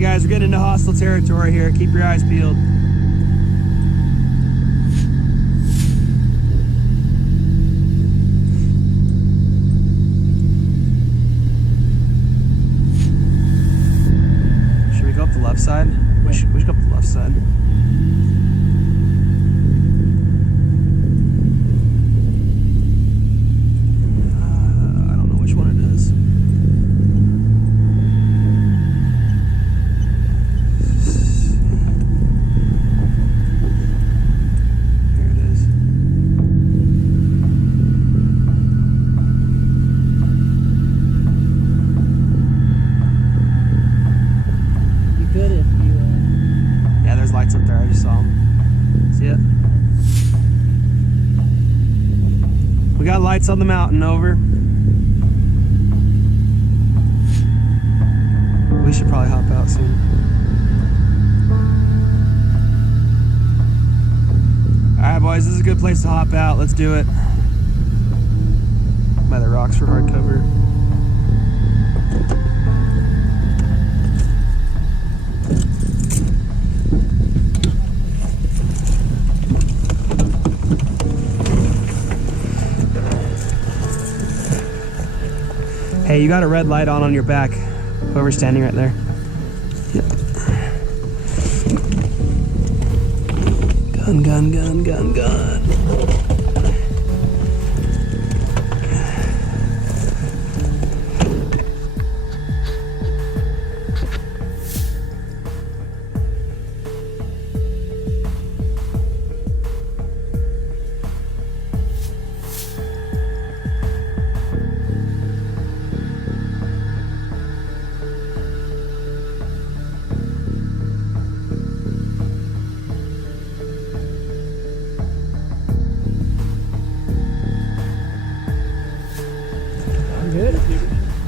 Okay guys, we're getting into hostile territory here. Keep your eyes peeled. Should we go up the left side? We should go up the left side. I don't know which one it is. Lights up there, I just saw them. See it? We got lights on the mountain, over. We should probably hop out soon. Alright boys, this is a good place to hop out. Let's do it. By the rocks for hard cover. Hey, you got a red light on your back. Whoever's standing right there. Yep. Gun, gun, gun, gun, gun.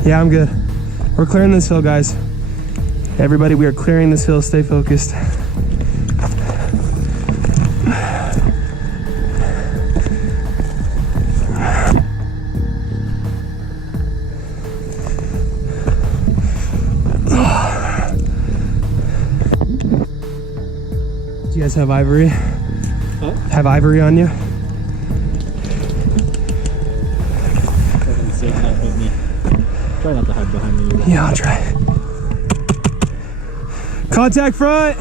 Yeah, I'm good. We're clearing this hill, guys. Everybody, we are clearing this hill. Stay focused. Do you guys have Ivory? Huh? Have Ivory on you? Try not to hide behind me. Yeah, I'll try. Contact front.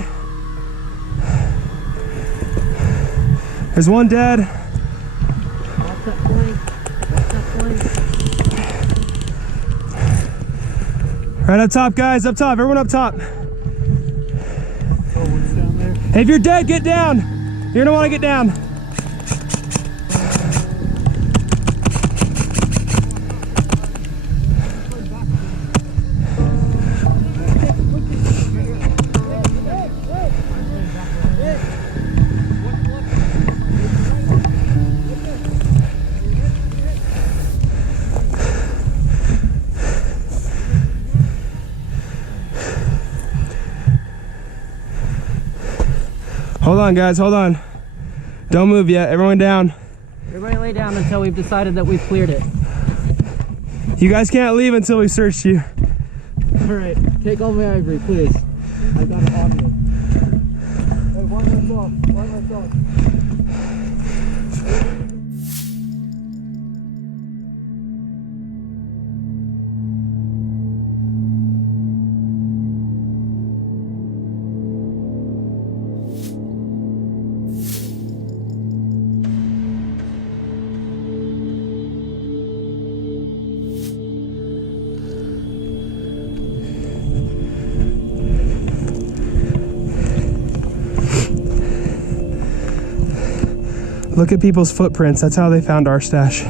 There's one dead. Watch that flank. Watch that flank. Right up top, guys. Up top. Everyone up top. Oh, one's down there. Hey, if you're dead, get down. You're gonna want to get down. Hold on, guys, hold on. Don't move yet. Everyone down. Everybody lay down until we've decided that we've cleared it. You guys can't leave until we searched you. Alright, take all my Ivory, please. I got it on you. Hey, one left off. One left off. Look at people's footprints. That's how they found our stash.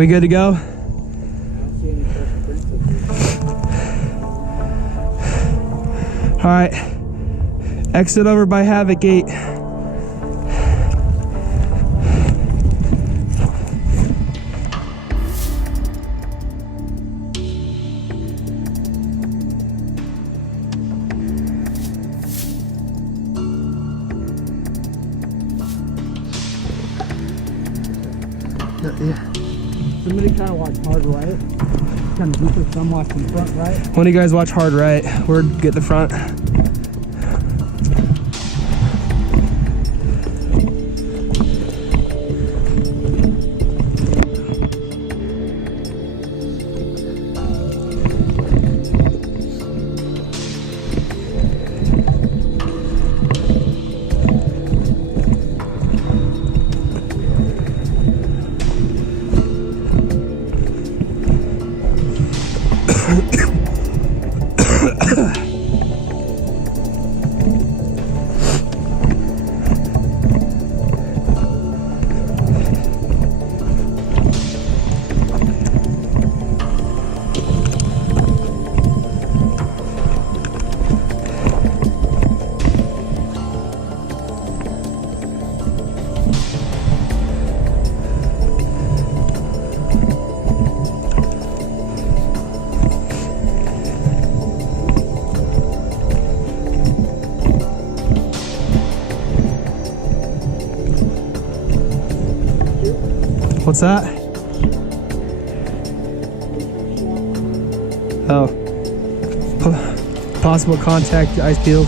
We good to go? I don't see any special prints up here. All right. Exit over by Havoc gate. Somebody kind of watch hard right. Kind of deeper, some watching front right. One of you guys watch hard right. We're get the front. What's that? Oh. Possible contact ice peels.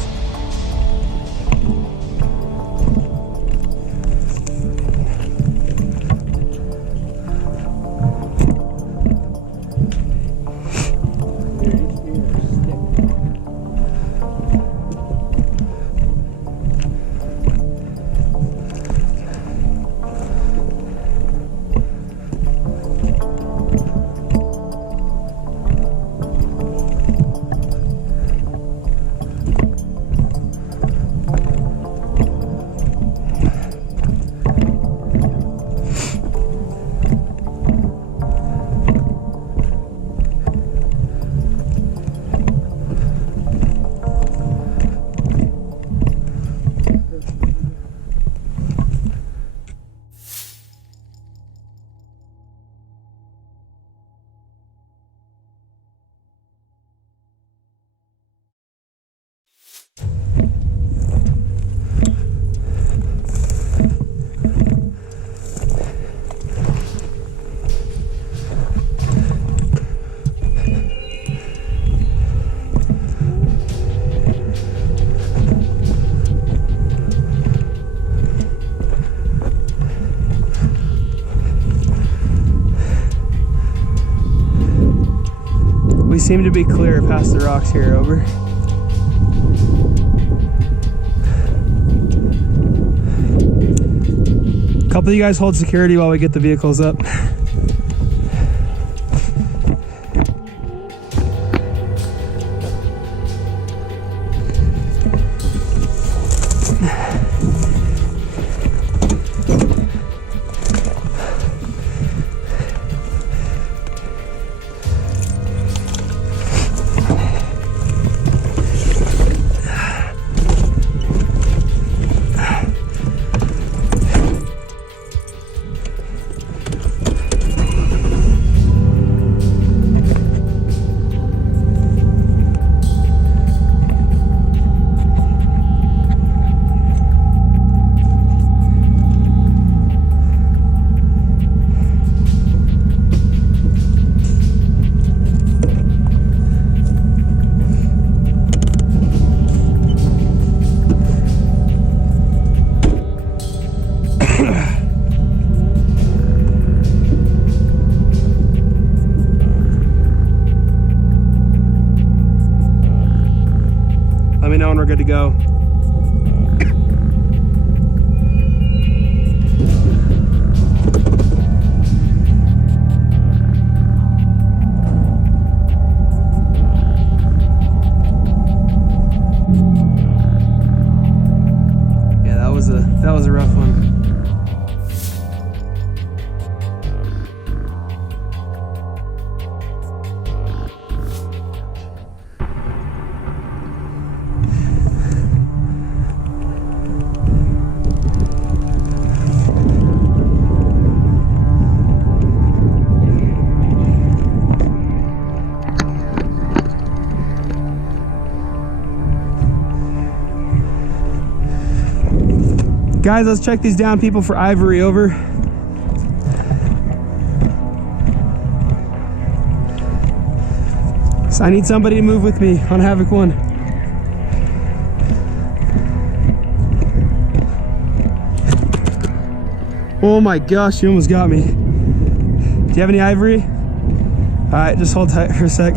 We seem to be clear past the rocks here, over. A couple of you guys hold security while we get the vehicles up. Let me know when we're good to go. Yeah, that was a rough one. Guys, let's check these down people for Ivory. Over. So I need somebody to move with me on Havoc 1. Oh my gosh, you almost got me. Do you have any Ivory? All right, just hold tight for a sec.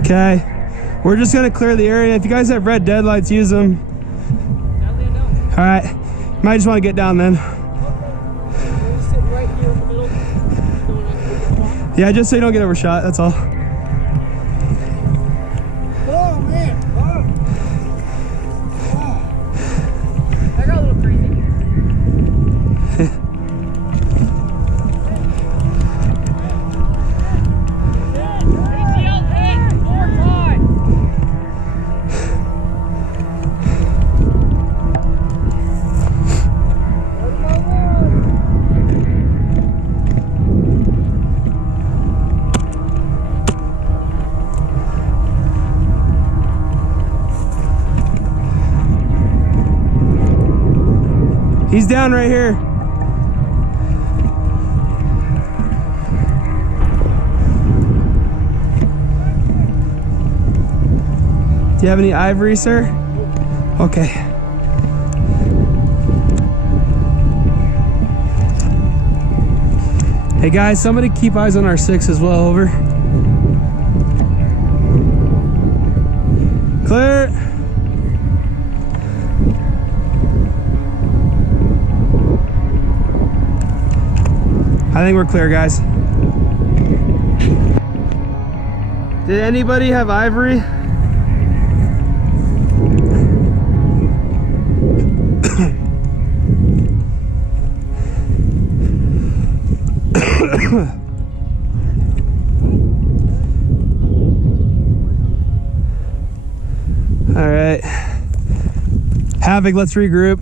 Okay, we're just gonna clear the area. If you guys have red deadlights, use them. All right, you might just want to get down then. Yeah, just so you don't get overshot, that's all. Oh man! Oh. I got a little crazy. He's down right here. Do you have any Ivory, sir? Okay. Hey guys, somebody keep eyes on our 6 as well, over. Clear. I think we're clear, guys. Did anybody have Ivory? All right. Havoc, let's regroup.